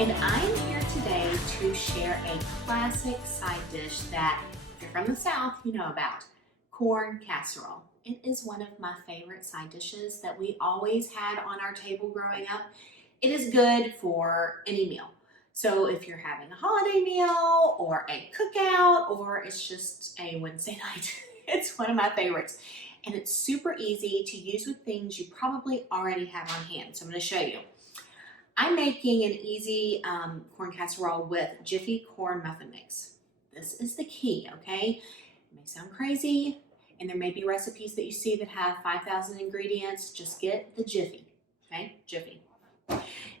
And I'm here today to share a classic side dish that, if you're from the South, you know about, corn casserole. It is one of my favorite side dishes that we always had on our table growing up. It is good for any meal. So if you're having a holiday meal or a cookout or it's just a Wednesday night, it's one of my favorites. And it's super easy to use with things you probably already have on hand. So I'm going to show you. I'm making an easy corn casserole with Jiffy Corn Muffin mix. This is the key, okay? It may sound crazy, and there may be recipes that you see that have 5,000 ingredients. Just get the Jiffy, okay? Jiffy.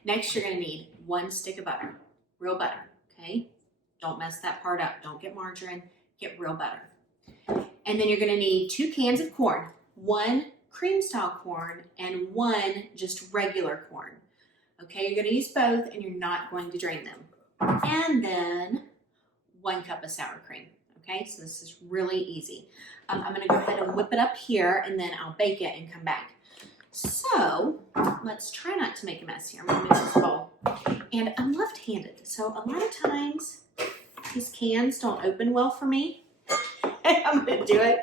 Next, you're gonna need 1 stick of butter, real butter, okay? Don't mess that part up. Don't get margarine, get real butter. And then you're gonna need 2 cans of corn, 1 cream style corn and 1 just regular corn. Okay, you're gonna use both and you're not going to drain them. And then 1 cup of sour cream. Okay, so this is really easy. I'm gonna go ahead and whip it up here and then I'll bake it and come back. So let's try not to make a mess here. I'm gonna mix this bowl. And I'm left-handed, so a lot of times these cans don't open well for me. I'm gonna do it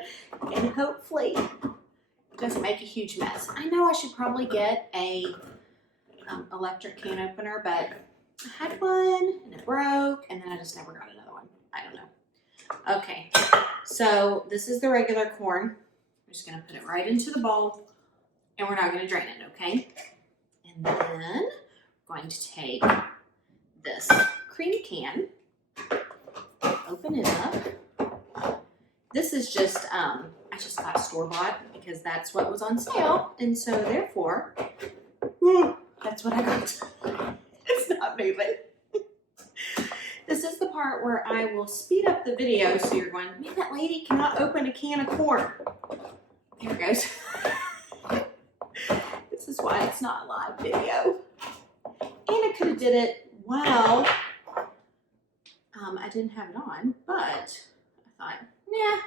and hopefully it doesn't make a huge mess. I know I should probably get a electric can opener, but I had one and it broke and then I just never got another one. I don't know. Okay, so this is the regular corn. I'm just gonna put it right into the bowl and we're not gonna drain it, okay? And then we're going to take this cream can, open it up. This is just, I just got store-bought because that's what was on sale. And so therefore, that's what I got. It's not moving. This is the part where I will speed up the video so you're going, man, that lady cannot open a can of corn. There it goes. This is why it's not a live video. And I could have did it while I didn't have it on, but I thought, nah,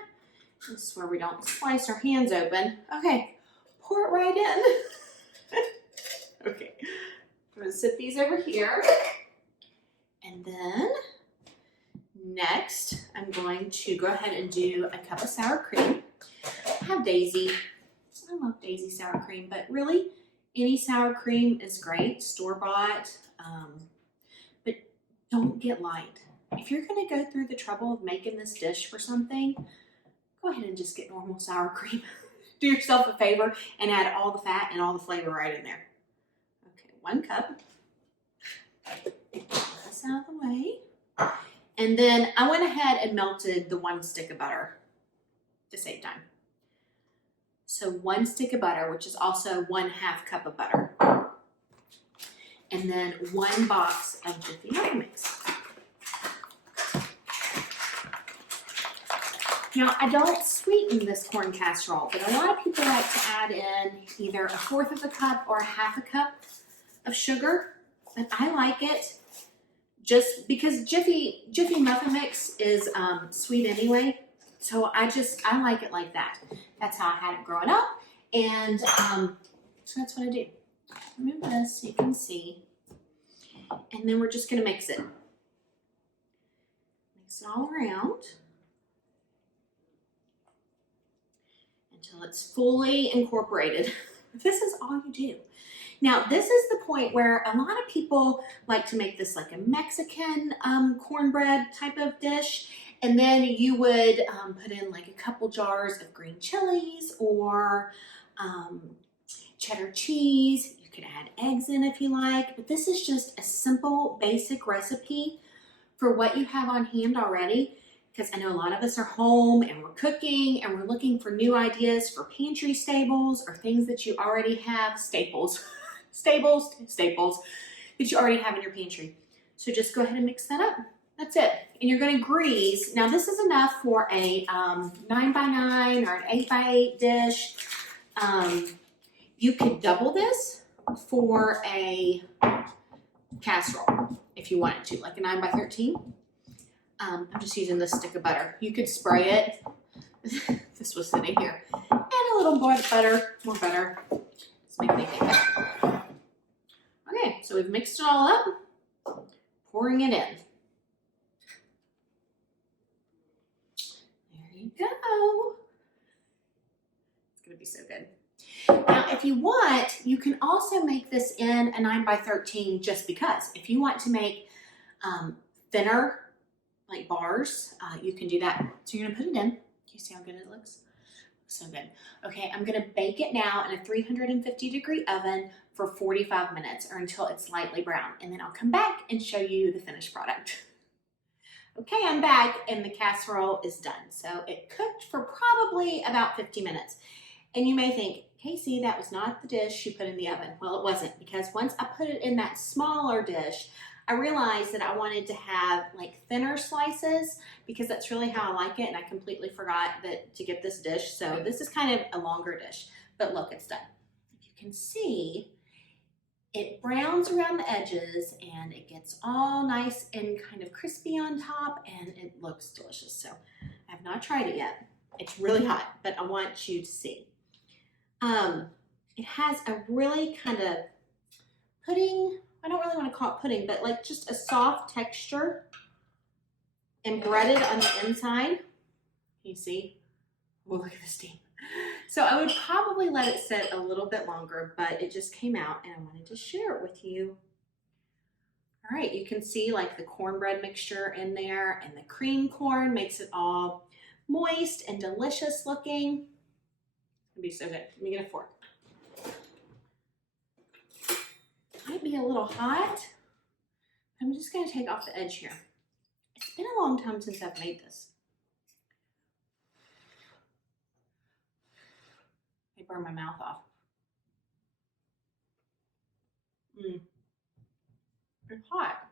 this is where we don't slice our hands open. Okay, pour it right in. Okay, I'm gonna sit these over here. And then next, I'm going to go ahead and do a cup of sour cream. I have Daisy. I love Daisy sour cream, but really any sour cream is great, store-bought, but don't get light. If you're gonna go through the trouble of making this dish for something, go ahead and just get normal sour cream. Do yourself a favor and add all the fat and all the flavor right in there. 1 cup. Get this out of the way. And then I went ahead and melted the 1 stick of butter to save time. So 1 stick of butter, which is also 1/2 cup of butter. And then 1 box of Jiffy Muffin mix. Now, I don't sweeten this corn casserole, but a lot of people like to add in either 1/4 of a cup or 1/2 cup of sugar, but I like it just because Jiffy Muffin mix is sweet anyway, so I like it like that. That's how I had it growing up, and so that's what I do. Remove this so you can see, and then we're just gonna mix it all around until it's fully incorporated. This is all you do. Now, this is the point where a lot of people like to make this like a Mexican cornbread type of dish. And then you would put in like a couple jars of green chilies or cheddar cheese. You could add eggs in if you like. But this is just a simple, basic recipe for what you have on hand already. Because I know a lot of us are home and we're cooking and we're looking for new ideas for pantry staples or things that you already have, staples that you already have in your pantry. So just go ahead and mix that up. That's it. And you're going to grease. Now this is enough for a 9x9 or an 8x8 dish. You could double this for a casserole if you wanted to, like a 9x13. I'm just using this stick of butter. You could spray it. This was sitting here. And a little more butter. Let's make anything better. Okay, so we've mixed it all up. pouring it in. There you go. It's gonna be so good. Now, if you want, you can also make this in a 9x13 just because. If you want to make thinner, like bars, you can do that. So you're gonna put it in. You see how good it looks? So good. Okay, I'm gonna bake it now in a 350-degree oven for 45 minutes or until it's lightly brown. And then I'll come back and show you the finished product. Okay, I'm back and the casserole is done. So it cooked for probably about 50 minutes. And you may think, Casey, that was not the dish you put in the oven. Well, it wasn't, because once I put it in that smaller dish, I realized that I wanted to have like thinner slices because that's really how I like it, and I completely forgot that to get this dish. So this is kind of a longer dish, but look, it's done. If you can see, it browns around the edges and it gets all nice and kind of crispy on top, and it looks delicious. So I have not tried it yet. It's really hot, but I want you to see. It has a really kind of pudding, I don't really want to call it pudding, but like just a soft texture and breaded on the inside. You see? Oh, look at the steam. So I would probably let it sit a little bit longer, but it just came out and I wanted to share it with you. All right, you can see like the cornbread mixture in there, and the cream corn makes it all moist and delicious looking. It'll be so good. Let me get a fork. Might be a little hot. I'm just going to take off the edge here. It's been a long time since I've made this. I burn my mouth off. It's hot.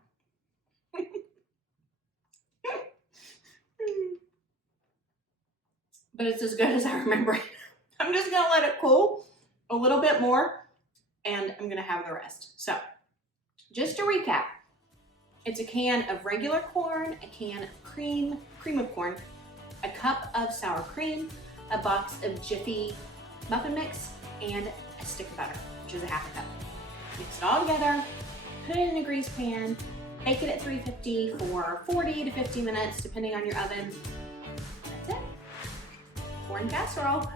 But it's as good as I remember it. I'm just going to let it cool a little bit more, and I'm going to have the rest. So, just to recap, it's a can of regular corn, a can of cream of corn, a cup of sour cream, a box of Jiffy muffin mix, and a stick of butter, which is a half a cup. Mix it all together, put it in a grease pan, bake it at 350 for 40 to 50 minutes, depending on your oven. That's it. Corn casserole.